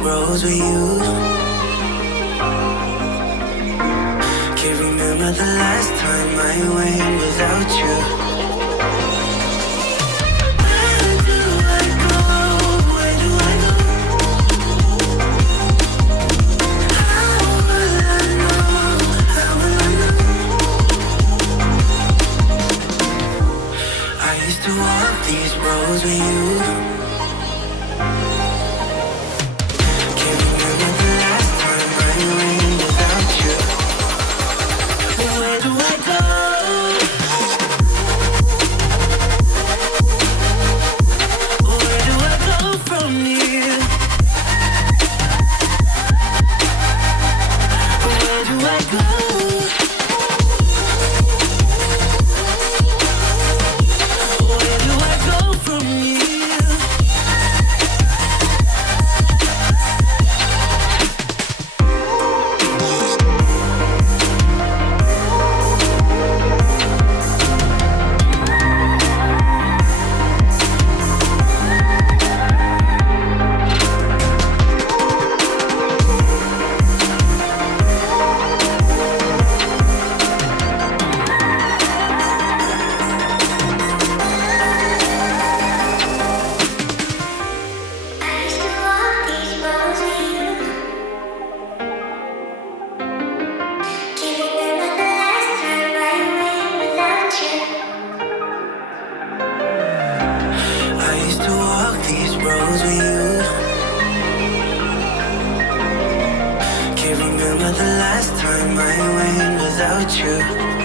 roads with you. Can't remember the last time I went without you. Where do I go? Where do I go? How will I know? How will I know? I used to walk these roads with you. Can't remember the last time I went without you.